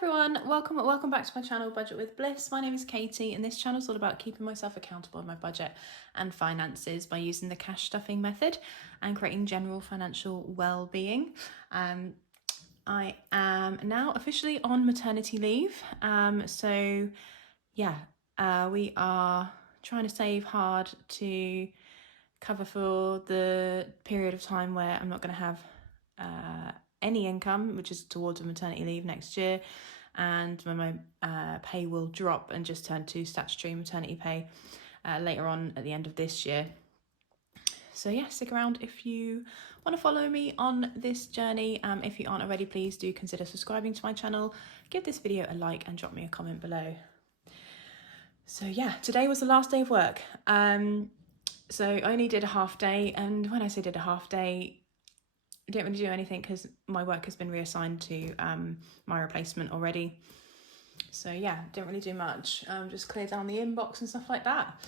Everyone, welcome back to my channel Budget with Bliss. My name is Katie and this channel is all about keeping myself accountable in my budget and finances by using the cash stuffing method and creating general financial well-being. I am now officially on maternity leave, we are trying to save hard to cover for the period of time where I'm not going to have any income, which is towards a maternity leave next year, and when my pay will drop and just turn to statutory maternity pay later on at the end of this year. So yeah, stick around if you want to follow me on this journey. If you aren't already, please do consider subscribing to my channel, give this video a like and drop me a comment below. So yeah, today was the last day of work. So I only did a half day, and when I say did a half day, I didn't really do anything because my work has been reassigned to my replacement already. So yeah, didn't really do much. Just clear down the inbox and stuff like that.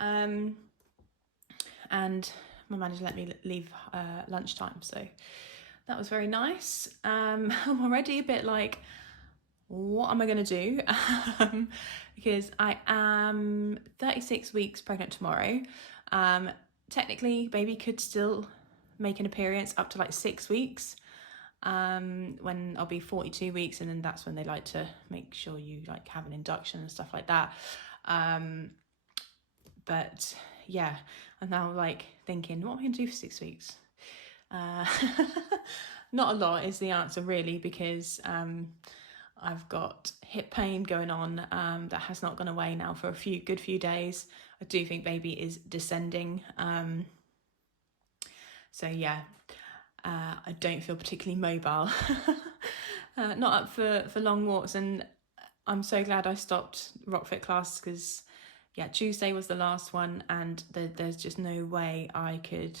And my manager let me leave lunchtime, so that was very nice. I'm already a bit like, what am I going to do? Because I am 36 weeks pregnant tomorrow. Technically, baby could still make an appearance up to like 6 weeks, when I'll be 42 weeks, and then that's when they like to make sure you like have an induction and stuff like that. But yeah, I'm now like thinking, what am I gonna do for 6 weeks? Not a lot is the answer really, because I've got hip pain going on that has not gone away now for a good few days. I do think baby is descending. So yeah, I don't feel particularly mobile. Not up for long walks, and I'm so glad I stopped Rockfit class, because yeah, Tuesday was the last one, and there's just no way I could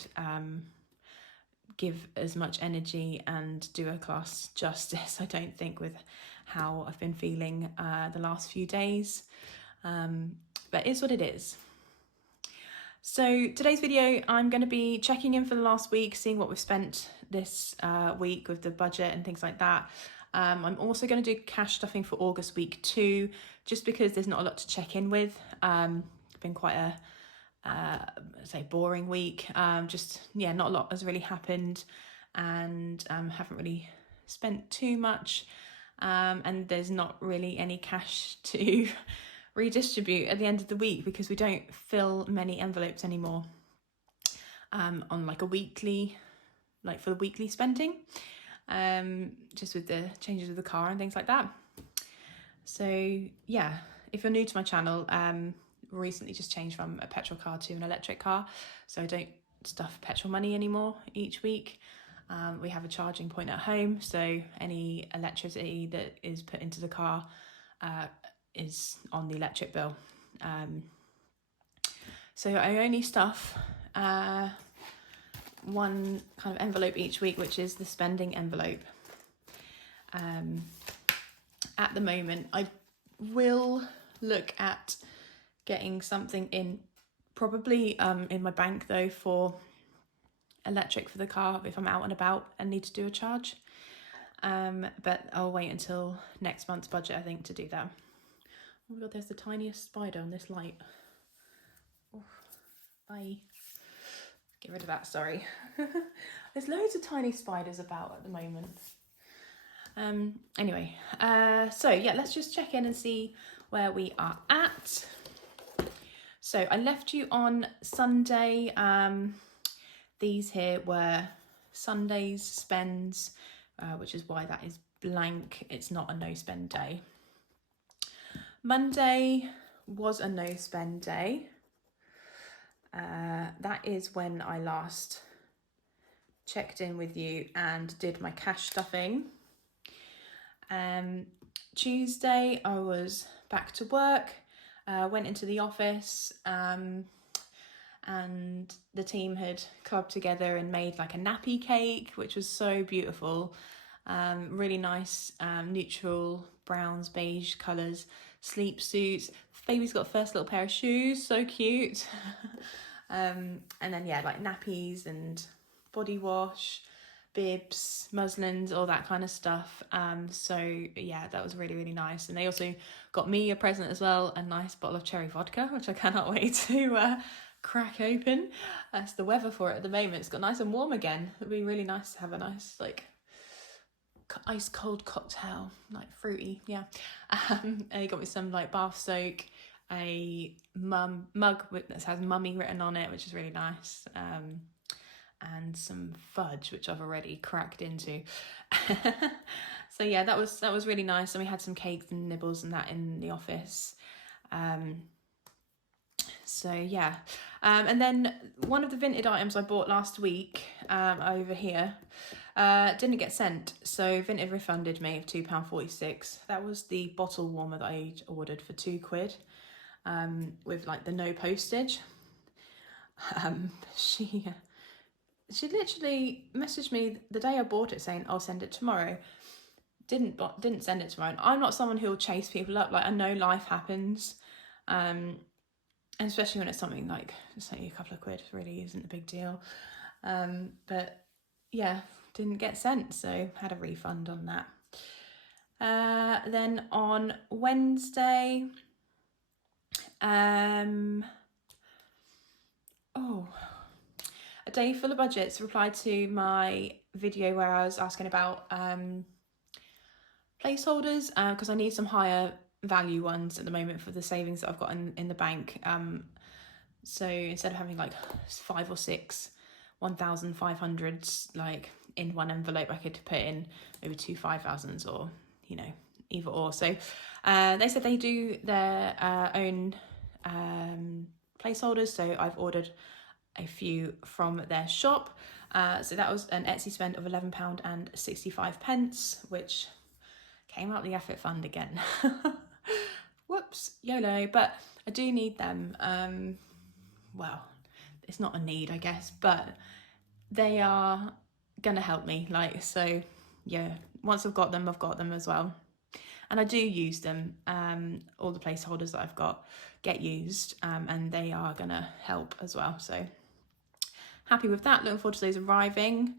give as much energy and do a class justice, I don't think, with how I've been feeling the last few days. But it's what it is. So today's video, I'm going to be checking in for the last week, seeing what we've spent this week with the budget and things like that. I'm also going to do cash stuffing for August week 2, just because there's not a lot to check in with. It's been quite a boring week. Not a lot has really happened, and haven't really spent too much, and there's not really any cash to redistribute at the end of the week, because we don't fill many envelopes anymore on like a weekly, like for the weekly spending, just with the changes of the car and things like that. So yeah, if you're new to my channel, recently just changed from a petrol car to an electric car, so I don't stuff petrol money anymore each week. We have a charging point at home, so any electricity that is put into the car is on the electric bill. So I only stuff one kind of envelope each week, which is the spending envelope. At the moment, I will look at getting something in, probably in my bank though, for electric for the car if I'm out and about and need to do a charge. But I'll wait until next month's budget, I think, to do that. Oh my god, there's the tiniest spider on this light. Oh, bye. Get rid of that, sorry. There's loads of tiny spiders about at the moment. Anyway, so yeah, let's just check in and see where we are at. So I left you on Sunday. These here were Sunday's spends, which is why that is blank. It's not a no spend day. Monday was a no spend day. That is when I last checked in with you and did my cash stuffing. Tuesday I was back to work, went into the office, and the team had clubbed together and made like a nappy cake, which was so beautiful. Really nice, neutral browns, beige colours, sleep suits. Baby's got first little pair of shoes, so cute. And then yeah, like nappies and body wash, bibs, muslins, all that kind of stuff. So yeah, that was really, really nice. And they also got me a present as well, a nice bottle of cherry vodka, which I cannot wait to crack open. That's the weather for it at the moment. It's got nice and warm again. It'd be really nice to have a nice like ice cold cocktail, like fruity. Yeah. And he got me some like bath soak, a mug that has mummy written on it, which is really nice. And some fudge, which I've already cracked into. So yeah, that was really nice. And we had some cakes and nibbles and that in the office. So yeah, and then one of the Vinted items I bought last week over here didn't get sent, so Vinted refunded me of £2.46. That was the bottle warmer that I ordered for £2 with like the no postage. She literally messaged me the day I bought it saying I'll send it tomorrow. Didn't send it tomorrow. And I'm not someone who'll chase people up. Like, I know life happens, and especially when it's something like just only a couple of quid, really isn't a big deal. But yeah, didn't get sent, so had a refund on that. Then on Wednesday, A Day Full of Budgets replied to my video where I was asking about placeholders, because I need some higher value ones at the moment for the savings that I've got in the bank. So instead of having like 5 or 6 1,500s like in one envelope, I could put in maybe 2 5,000s, or either or. So they said they do their own placeholders, so I've ordered a few from their shop. So that was an Etsy spend of £11.65, which came out the effort fund again. Whoops, YOLO. But I do need them. Well, it's not a need, I guess, but they are gonna help me. Like, so yeah, once I've got them as well. And I do use them. All the placeholders that I've got get used, and they are gonna help as well. So happy with that. Looking forward to those arriving.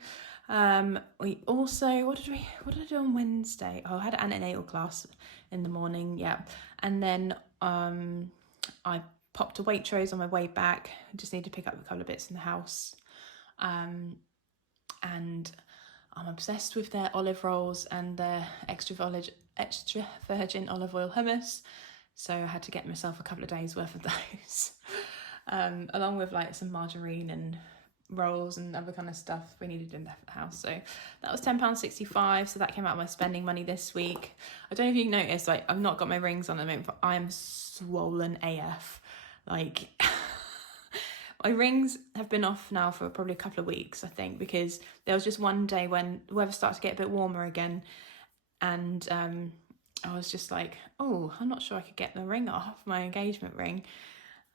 We also, what did I do on Wednesday? Oh, I had an antenatal class in the morning. Yeah. And then I popped to Waitrose on my way back. I just need to pick up a couple of bits in the house. And I'm obsessed with their olive rolls and their extra virgin olive oil hummus. So I had to get myself a couple of days worth of those, along with like some margarine and rolls and other kind of stuff we needed in the house. So that was £10.65. So that came out of my spending money this week. I don't know if you noticed, like, I've not got my rings on at the moment, but I am swollen AF. Like, my rings have been off now for probably a couple of weeks, I think, because there was just one day when the weather started to get a bit warmer again, and I was just like, oh, I'm not sure I could get the ring off, my engagement ring,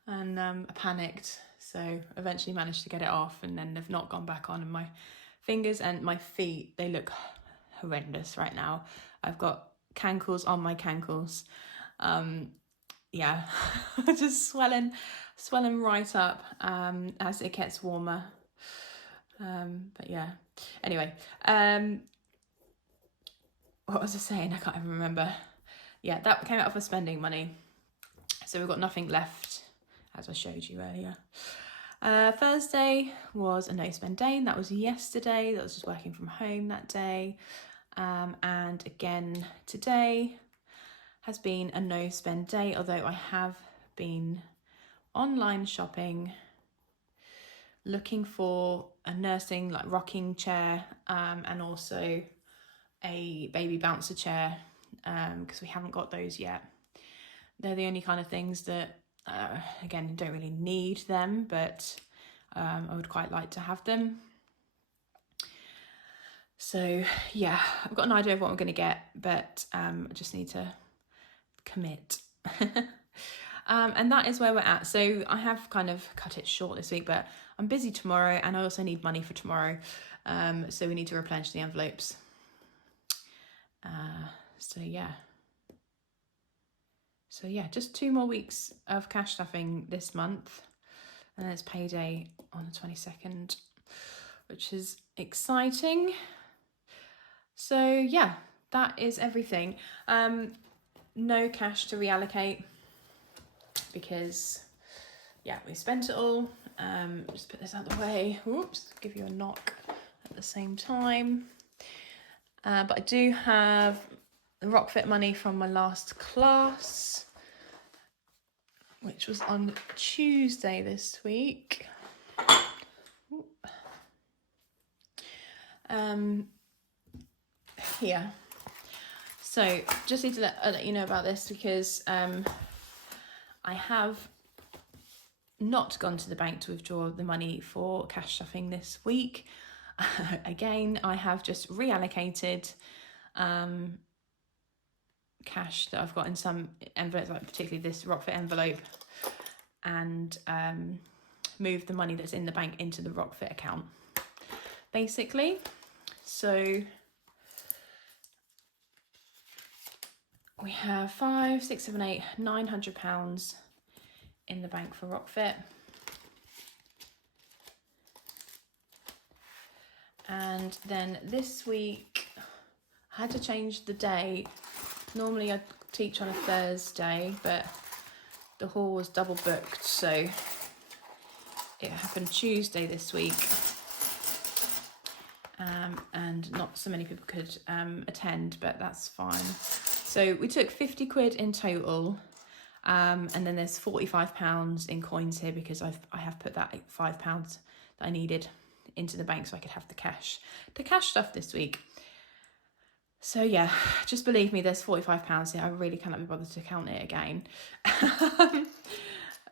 and I panicked. So eventually managed to get it off, and then they've not gone back on. And my fingers and my feet, they look horrendous right now. I've got cankles on my cankles. Yeah, just swelling right up as it gets warmer. But yeah, anyway, what was I saying? I can't even remember. Yeah, that came out of my spending money. So we've got nothing left, as I showed you earlier. Thursday was a no spend day, and that was yesterday. That was just working from home that day. And again, today has been a no spend day, although I have been online shopping, looking for a nursing like rocking chair, and also a baby bouncer chair, because we haven't got those yet. They're the only kind of things that, again, don't really need them, but I would quite like to have them. So yeah, I've got an idea of what I'm going to get, but I just need to commit. And that is where we're at. So I have kind of cut it short this week, but I'm busy tomorrow, and I also need money for tomorrow. So we need to replenish the envelopes. So yeah, just 2 more weeks of cash stuffing this month, and then it's payday on the 22nd, which is exciting. So yeah, that is everything. No cash to reallocate because yeah, we spent it all. Just put this out of the way. Oops, give you a knock at the same time. But I do have the Rockfit money from my last class, which was on Tuesday this week. Here. So just need to let you know about this because I have not gone to the bank to withdraw the money for cash stuffing this week. Again, I have just reallocated cash that I've got in some envelopes, like particularly this Rockfit envelope, and moved the money that's in the bank into the Rockfit account, basically. So we have £500, £600, £700, £900 in the bank for Rockfit. And then this week, I had to change the day. Normally I teach on a Thursday, but the hall was double booked, so it happened Tuesday this week. And not so many people could attend, but that's fine. So we took 50 quid in total, and then there's £45 in coins here because I have put that £5 that I needed into the bank so I could have the cash stuff this week. So yeah, just believe me, there's £45 here. I really cannot be bothered to count it again.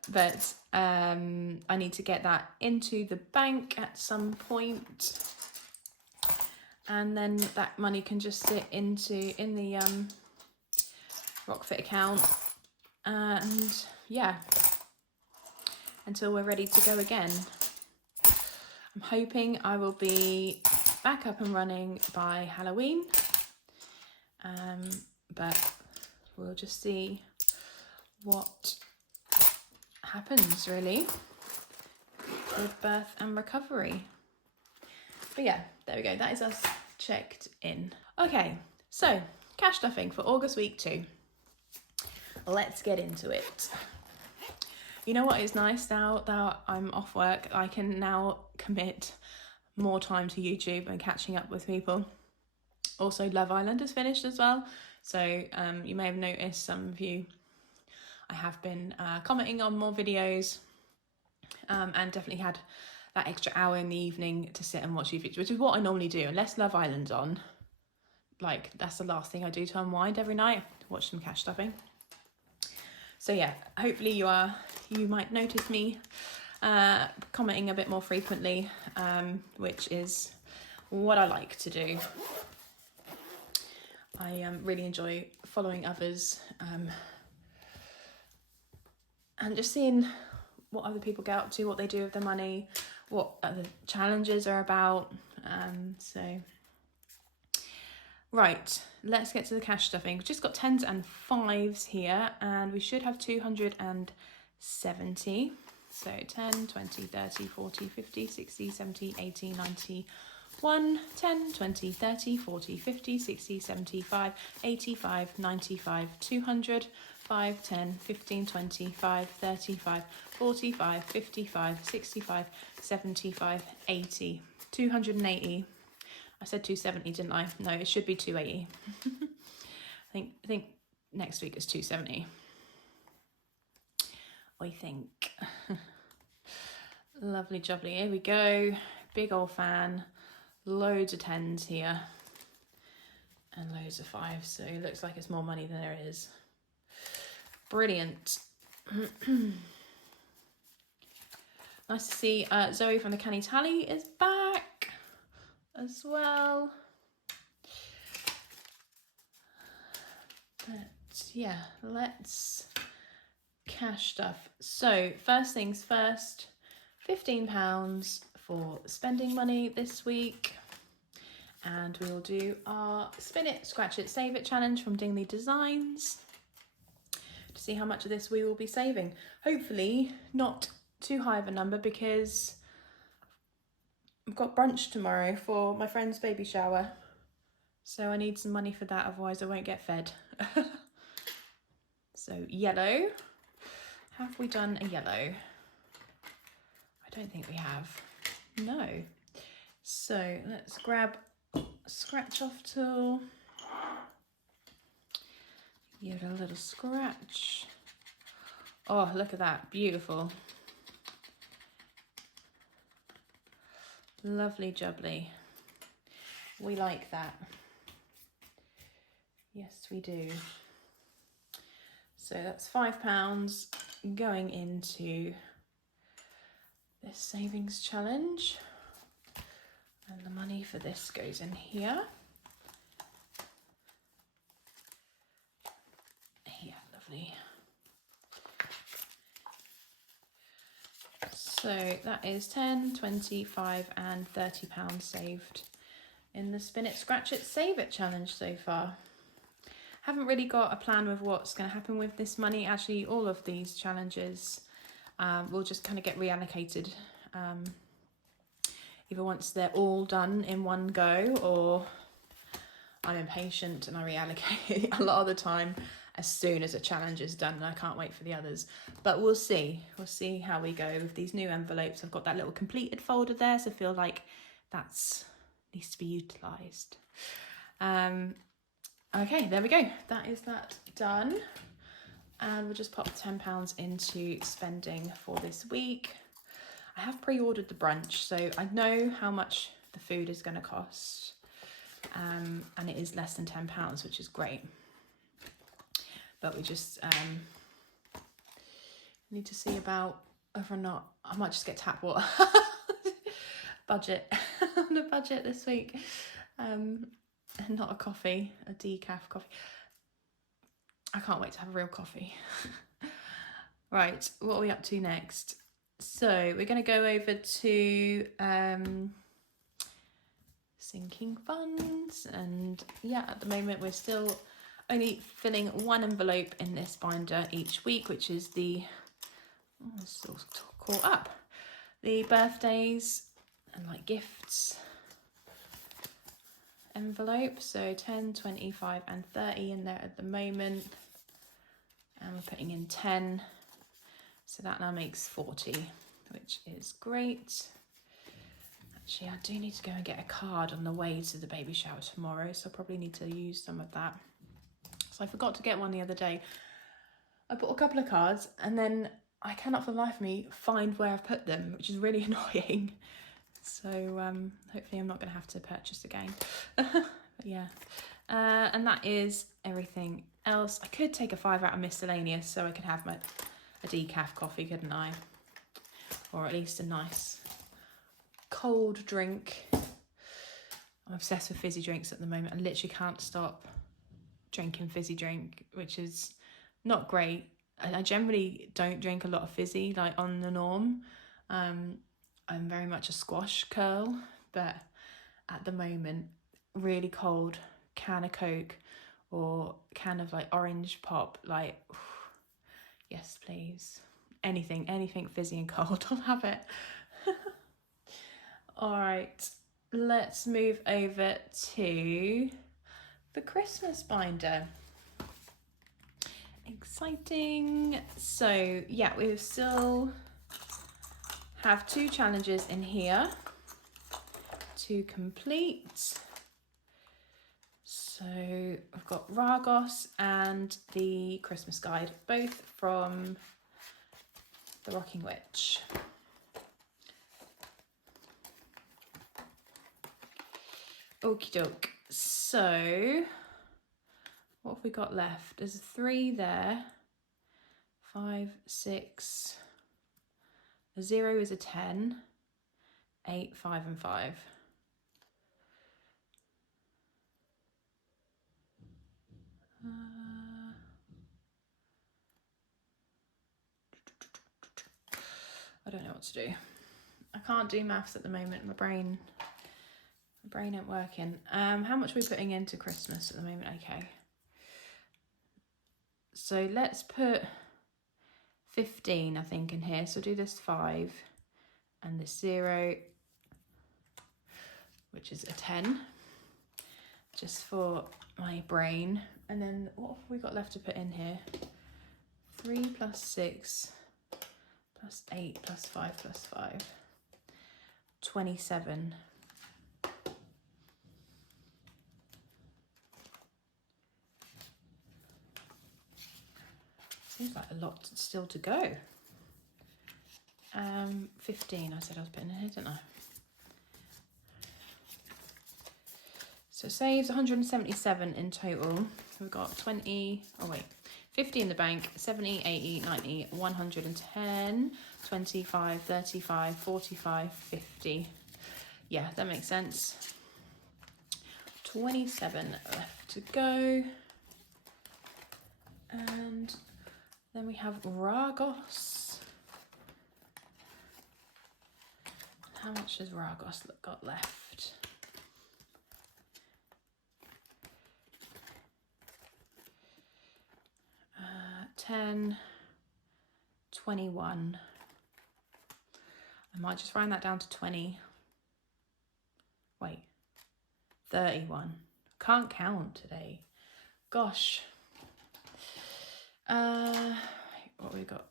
But I need to get that into the bank at some point, and then that money can just sit in the Rockfit account, and yeah, until we're ready to go again. I'm hoping I will be back up and running by Halloween, but we'll just see what happens really with birth and recovery. But yeah, there we go, that is us checked in. Okay, so cash stuffing for August week 2. Let's get into it. You know what is nice, now that I'm off work, I can now commit more time to YouTube and catching up with people. Also, Love Island is finished as well, so you may have noticed, some of you, I have been commenting on more videos, and definitely had that extra hour in the evening to sit and watch YouTube, which is what I normally do. Unless Love Island's on, like, that's the last thing I do to unwind every night, watch some cash stuffing. So yeah, hopefully you might notice me commenting a bit more frequently, which is what I like to do. I really enjoy following others, and just seeing what other people get up to, what they do with their money, what other challenges are about. So right, let's get to the cash stuffing. We've just got 10s and 5s here, and we should have 270. So 10, 20, 30, 40, 50, 60, 70, 80, 90, 1, 10, 20, 30, 40, 50, 60, 75, 85, 95, 200, 5, 10, 15, 25, 35, 45, 55, 65, 75, 80, 280. I said 270, didn't I? No, it should be 280. I think next week is 270. I think. Lovely jubbly. Here we go. Big old fan. Loads of 10s here. And loads of 5s. So it looks like it's more money than there is. Brilliant. Nice to see Zoe from the Canny Tally is back as well. But yeah, let's cash stuff. So first things first, £15 for spending money this week, and we will do our spin it, scratch it, save it challenge from Dingley Designs to see how much of this we will be saving. Hopefully not too high of a number, because I've got brunch tomorrow for my friend's baby shower, So I need some money for that, otherwise I won't get fed. So yellow. Have we done a yellow? I don't think we have. No. So let's grab a scratch off tool. Give it a little scratch. Oh, look at that, beautiful. Lovely jubbly. We like that. Yes, we do. So that's £5 going into this savings challenge. And the money for this goes in here. Yeah, lovely. So that is 10, 25 and £30 saved in the Spin It, Scratch It, Save It challenge so far. Haven't really got a plan with what's going to happen with this money. Actually, all of these challenges will just kind of get reallocated either once they're all done in one go, or I'm impatient and I reallocate a lot of the time as soon as a challenge is done, and I can't wait for the others. But we'll see. We'll see how we go with these new envelopes. I've got that little completed folder there, so I feel like that's needs to be utilised. Okay, there we go. That is that done. And we'll just pop £10 into spending for this week. I have pre-ordered the brunch, so I know how much the food is going to cost. And it is less than £10, which is great. But we just need to see about whether or not I might just get tap water. Budget. On a budget this week. And not a coffee, a decaf coffee. I can't wait to have a real coffee. Right, what are we up to next? So we're going to go over to sinking funds, and yeah, at the moment we're still only filling one envelope in this binder each week, which is the still caught up, the birthdays and like gifts envelope. So 10, 25 and 30 in there at the moment, and we're putting in 10, so that now makes 40, which is great. Actually, I do need to go and get a card on the way to the baby shower tomorrow, so I probably need to use some of that. So I forgot to get one the other day. I bought a couple of cards and then I cannot for the life of me find where I've put them, which is really annoying. So hopefully I'm not going to have to purchase again. But yeah, and that is everything else. I could take a 5 out of miscellaneous so I could have a decaf coffee, couldn't I? Or at least a nice cold drink. I'm obsessed with fizzy drinks at the moment. I literally can't stop drinking fizzy drink, which is not great. I generally don't drink a lot of fizzy, like on the norm. I'm very much a squash girl, but at the moment, really cold can of Coke or can of like orange pop, like, yes, please. Anything fizzy and cold, I'll have it. All right, let's move over to the Christmas binder. Exciting. So yeah, we still have 2 challenges in here to complete. So I've got Ragos and the Christmas Guide, both from the Rocking Witch. Okie doke. So what have we got left? There's 3 there. 5, 6. A 0 is a 10. 8, 5 and 5. I don't know what to do. I can't do maths at the moment. My brain ain't working. How much are we putting into Christmas at the moment? Okay. So let's put 15, I think, in here. So do this 5 and this 0, which is a 10. just for my brain. And then what have we got left to put in here? 3 plus 6 plus 8 plus 5 plus 5. 27. Seems like a lot still to go. 15, I said I was putting in here, didn't I? So saves 177 in total. We've got 50 in the bank, 70, 80, 90, 110, 25, 35, 45, 50. Yeah, that makes sense. 27 left to go. And then we have Ragos. How much has Ragos got left? Uh, 10, 21. I might just round that down to 20. Wait, 31. Can't count today. Gosh. What we got?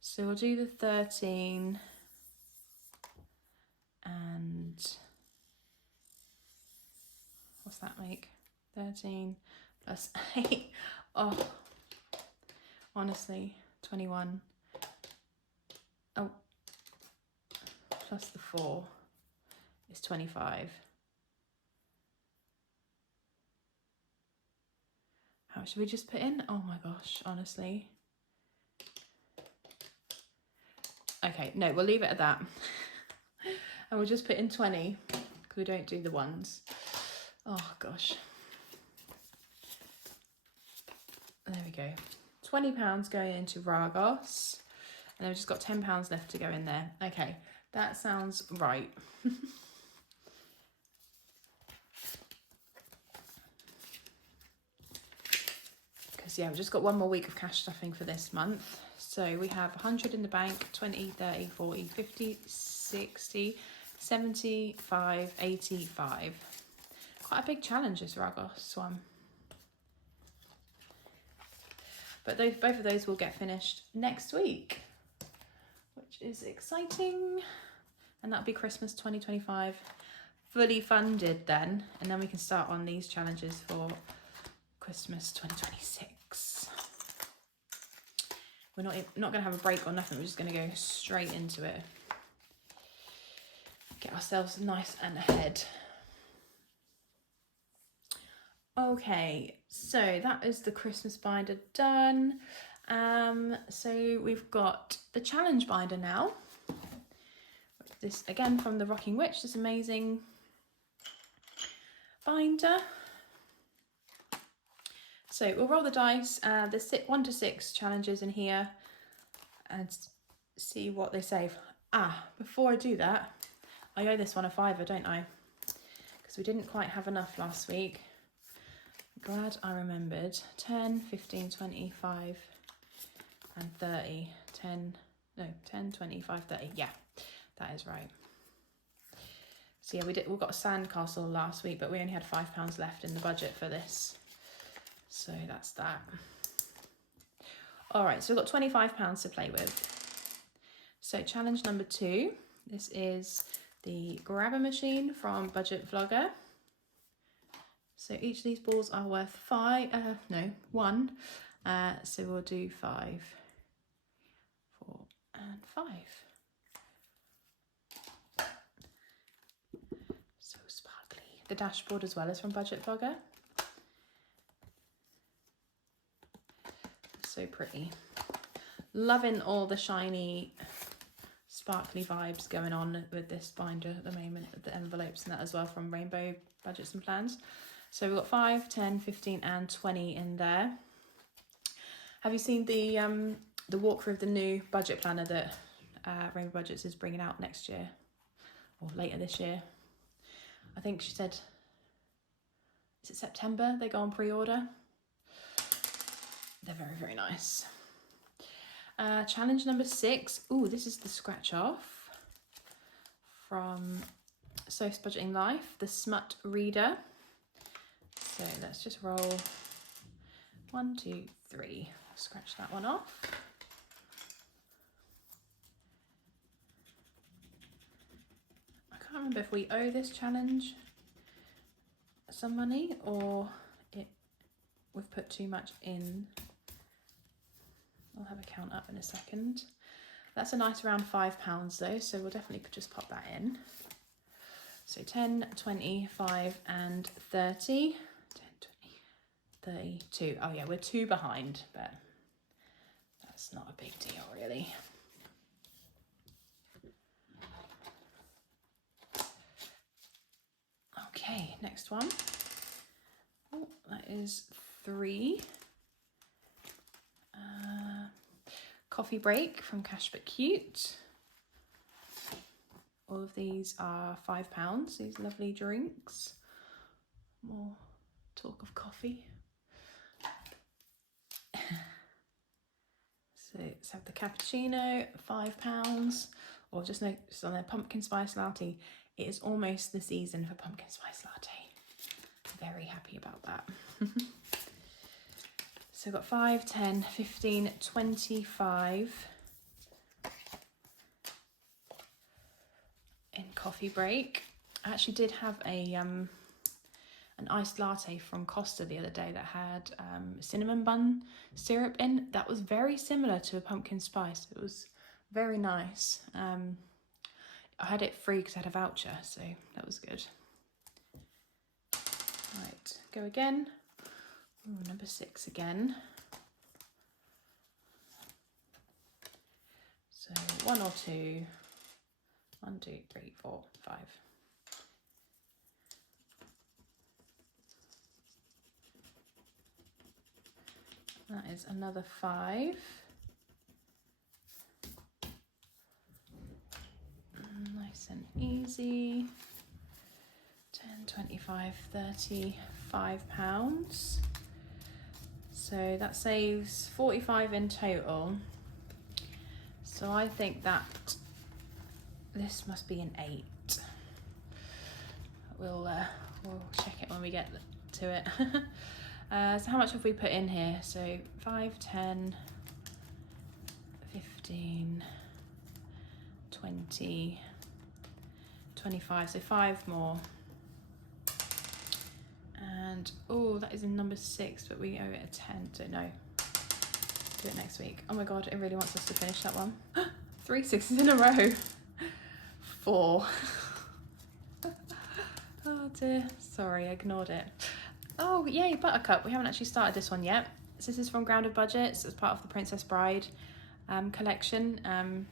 So we'll do the 13 and what's that make? 13 plus 8. Oh, honestly, 21. Oh, plus the 4 is 25. How much should we just put in? Oh my gosh, honestly. Okay, no, we'll leave it at that. And we'll just put in 20 because we don't do the ones. Oh gosh. There we go. £20 going into Ragos. And then we've just got £10 left to go in there. Okay, that sounds right. Because yeah, we've just got one more week of cash stuffing for this month. So we have 100 in the bank, 20, 30, 40, 50, 60, 75, 85. Quite a big challenge, this Ragos one. But both of those will get finished next week, which is exciting. And that'll be Christmas 2025 fully funded then. And then we can start on these challenges for Christmas 2026. We're not going to have a break or nothing. We're just going to go straight into it. Get ourselves nice and ahead. Okay, so that is the Christmas binder done. So we've got the challenge binder now. This again from the Rocking Witch, this amazing binder. So we'll roll the dice. There's 1 to 6 challenges in here and see what they say. Before I do that, I owe this one a £5, don't I? Because we didn't quite have enough last week. Glad I remembered. 10, 15, 25 and 30. 10, 25, 30. Yeah, that is right. So yeah, we got a sandcastle last week, but we only had £5 left in the budget for this. So that's that. All right, so we've got £25 to play with. So challenge number 2. This is the grabber machine from Budget Vlogger. So each of these balls are worth 1. So we'll do 5, 4 and 5. So sparkly. The dashboard as well is from Budget Vlogger. So pretty. Loving all the shiny, sparkly vibes going on with this binder at the moment, the envelopes and that as well from Rainbow Budgets and Plans. So we've got 5, 10, 15 and 20 in there. Have you seen the walkthrough of the new budget planner that Rainbow Budgets is bringing out next year or later this year? I think she said, is it September they go on pre-order? They're very, very nice. Challenge number 6. Ooh, this is the scratch off from Soph's Budgeting Life, the Smut Reader. So let's just roll 1, 2, 3. Scratch that one off. I can't remember if we owe this challenge some money or we've put too much in. I'll have a count up in a second. That's a nice round £5 though, so we'll definitely just pop that in. So 10, 20, 5 and 30. 10, 20, 32. Oh yeah, we're 2 behind, but that's not a big deal really. Okay, next one. Oh, that is 3. Coffee break from Cash But Cute. All of these are £5, these lovely drinks. More talk of coffee. So let's have the cappuccino, £5, or just notice on their pumpkin spice latte. It is almost the season for pumpkin spice latte. Very happy about that. So we've got 5, 10, 15, 25 in coffee break. I actually did have a an iced latte from Costa the other day that had cinnamon bun syrup in. That was very similar to a pumpkin spice. It was very nice. I had it free because I had a voucher, so that was good. Right, go again. Ooh, number 6 again. So 1 or 2. 1, 2, 3, 4, 5. That is another 5. Nice and easy. 10, 25, 30, £5. So that saves 45 in total. So I think that this must be an 8. We'll check it when we get to it. So how much have we put in here? So 5, 10, 15, 20, 25, so 5 more. And oh, that is in number 6, but we owe it a 10, so no. Do it next week. Oh my god, it really wants us to finish that one. 3 6s in a row. 4. Oh dear, sorry, I ignored it. Oh yay, Buttercup. We haven't actually started this one yet. So this is from Grounded Budgets as part of the Princess Bride collection.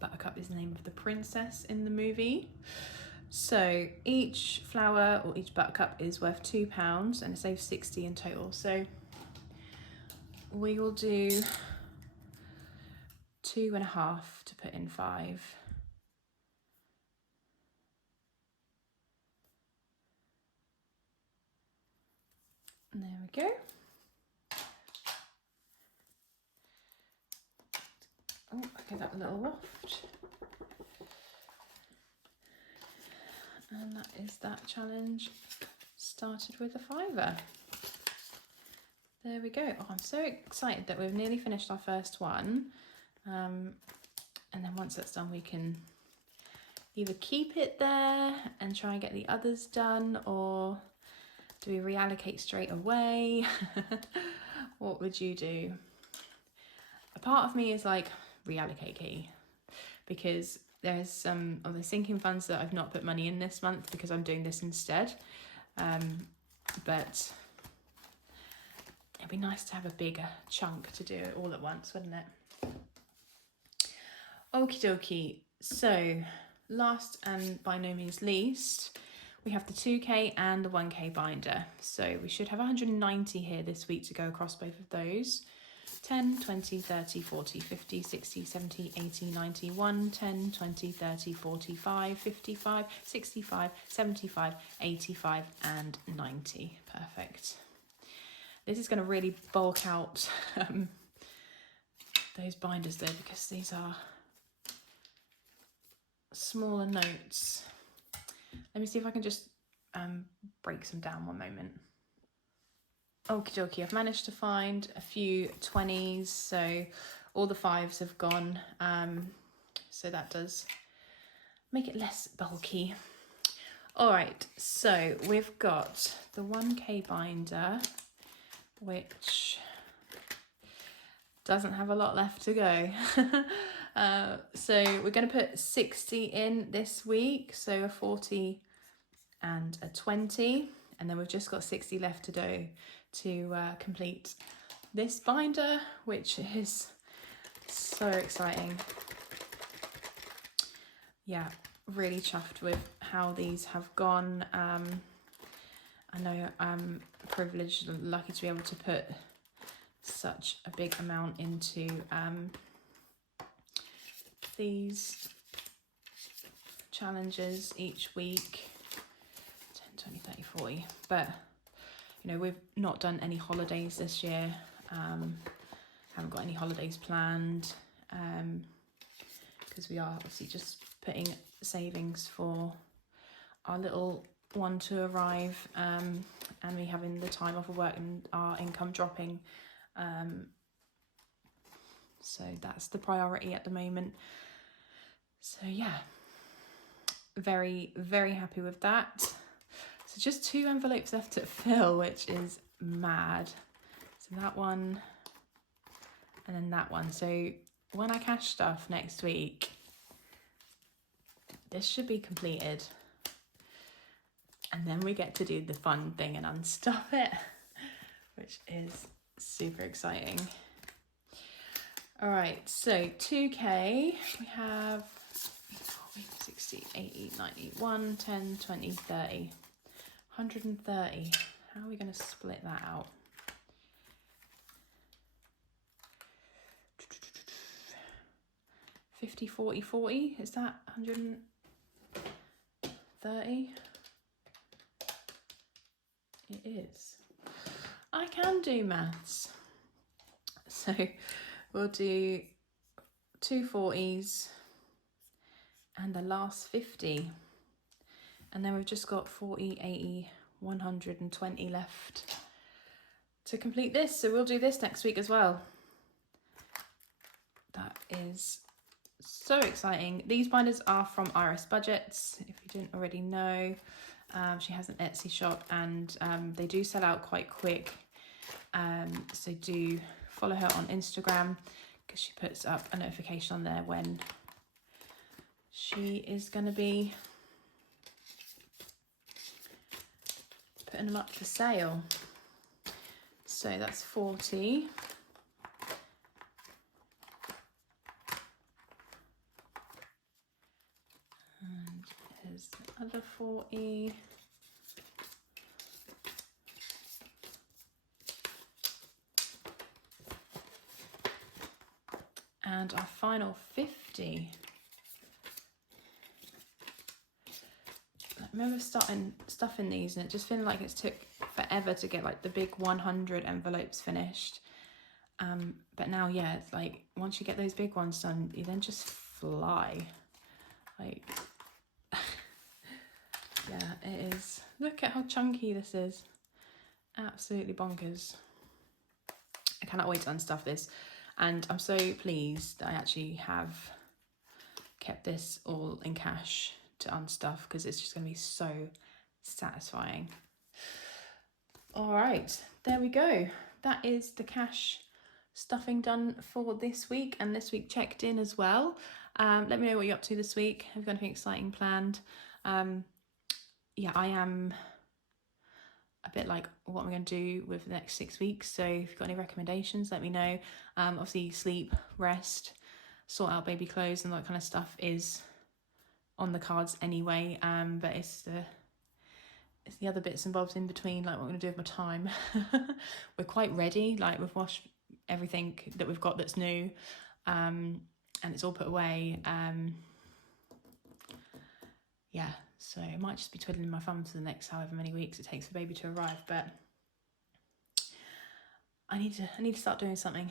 Buttercup is the name of the princess in the movie. So each flower or each buttercup is worth £2 and it saves 60 in total. So we will do 2.5 to put in 5. And there we go. Oh, I'll give that a little waft. And that is that challenge started with a 5. There we go. Oh, I'm so excited that we've nearly finished our first one. And then once that's done, we can either keep it there and try and get the others done, or do we reallocate straight away? What would you do? A part of me is like, reallocate key, because there's some of the sinking funds that I've not put money in this month because I'm doing this instead. But it'd be nice to have a bigger chunk to do it all at once, wouldn't it? Okie dokie. So last and by no means least, we have the 2k and the 1k binder. So we should have 190 here this week to go across both of those. 10, 20, 30, 40, 50, 60, 70, 80, 90, 1, 10, 20, 30, 45, 55, 65, 75, 85 and 90. Perfect. This is going to really bulk out those binders there, because these are smaller notes. Let me see if I can just break some down one moment. Okie dokie, I've managed to find a few 20s, so all the 5s have gone, so that does make it less bulky. All right, so we've got the 1K binder, which doesn't have a lot left to go. So we're going to put 60 in this week, so a 40 and a 20, and then we've just got 60 left to do to complete this binder, which is so exciting. Yeah, really chuffed with how these have gone. I know I'm privileged and lucky to be able to put such a big amount into these challenges each week. 10, 20, 30, 40. But, you know, we've not done any holidays this year. Haven't got any holidays planned because we are obviously just putting savings for our little one to arrive, and we having the time off of work and our income dropping. So that's the priority at the moment. So yeah, very, very happy with that. So just 2 envelopes left to fill, which is mad. So that one and then that one. So when I cash stuff next week, this should be completed. And then we get to do the fun thing and unstuff it, which is super exciting. All right, so 2K, we have 60, 80, 90, 1, 10, 20, 30, 130. How are we going to split that out? $50, $40, $40, is that 130? It is. I can do maths. So we'll do 2 40s and the last 50. And then we've just got 40, 80, 120 left to complete this. So we'll do this next week as well. That is so exciting. These binders are from Iris Budgets, if you didn't already know. She has an Etsy shop, and they do sell out quite quick. So do follow her on Instagram because she puts up a notification on there when she is going to be putting them up for sale. So that's 40. And here's the other 40. And our final 50. I remember stuffing these and it just feeling like it took forever to get like the big 100 envelopes finished. But now, yeah, it's like once you get those big ones done, you then just fly. Like, yeah, it is. Look at how chunky this is. Absolutely bonkers. I cannot wait to unstuff this. And I'm so pleased that I actually have kept this all in cash to unstuff because it's just going to be so satisfying. All right, there we go. That is the cash stuffing done for this week, and this week checked in as well. Let me know what you're up to this week. Have you got anything exciting planned? Yeah, I am a bit like what I'm going to do with the next 6 weeks. So if you've got any recommendations, let me know. Obviously sleep, rest, sort out baby clothes and that kind of stuff is on the cards anyway. But it's the other bits and bobs in between, like what I'm going to do with my time. We're quite ready. Like we've washed everything that we've got that's new, and it's all put away. Yeah. So it might just be twiddling my thumbs for the next however many weeks it takes for baby to arrive, but I need to start doing something.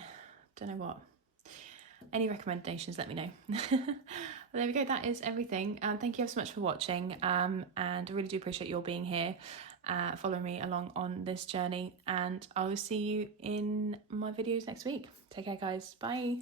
Don't know what. Any recommendations, let me know. Well, there we go, that is everything. Thank you ever so much for watching, and I really do appreciate your being here, following me along on this journey, and I will see you in my videos next week. Take care, guys. Bye.